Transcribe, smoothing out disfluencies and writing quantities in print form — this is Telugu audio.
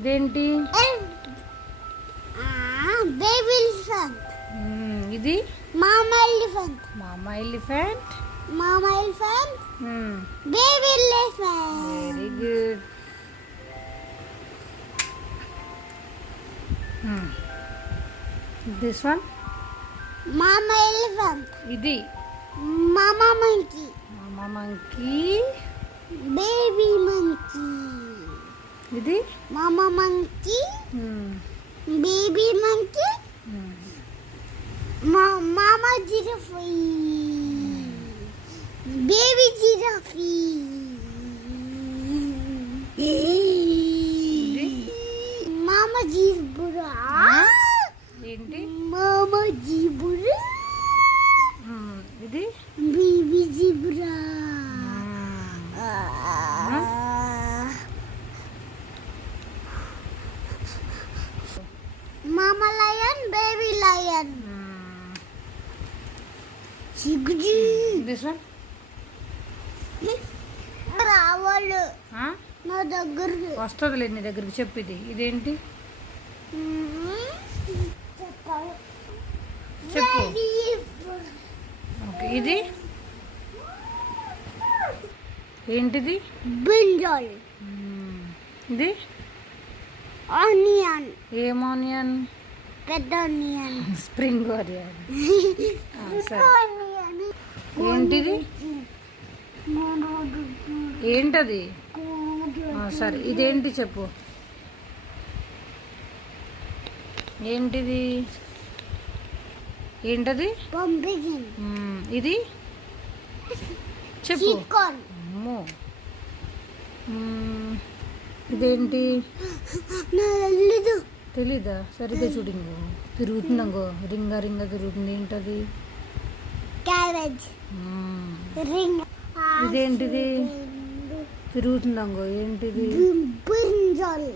ఇదేంటి? Baby elephant. ఇది mama elephant. Mama elephant. Mama elephant. Baby elephant. Very good. This one mama elephant. ఇది mama monkey. Mama monkey. Baby monkey. ఇది mama monkey. Baby monkey. Mama giraffe. Baby giraffe. Mama zebra. ఏంటి? Mama zebra. ఇది baby zebra. Mama lion. Baby lion. చిగుజీ. దిస్ వన్ రావాలి నా దగ్గరికి. వస్తుందిలే నీ దగ్గరికి. చెప్పు. ఇదేంటి? చెప్పు. ఓకే. ఇది ఏంటిది? బ్రింజాల్. ఇది ఆనియన్. ఏం ఆనియన్? పెద్ద ఆనియన్. Spring onion. సరే. ఏంటిది? ఏంటది? సరే. ఇదేంటి చెప్పు. ఏంటిది? ఏంటది? పంపికిన్. ఇది చెప్పు. చికెన్. అమ్మో. ఇదేంటి? తెలీదా? సరిగ్గా చూడింగో. తిరుగుతుందంగో. రింగ రింగ తిరుగుతుంది. ఏంటది? క్యాబేజ్. రింగ్. ఇదేంటిది? తిరుగుతుందంగో. ఏంటిది? బ్రింజాల్.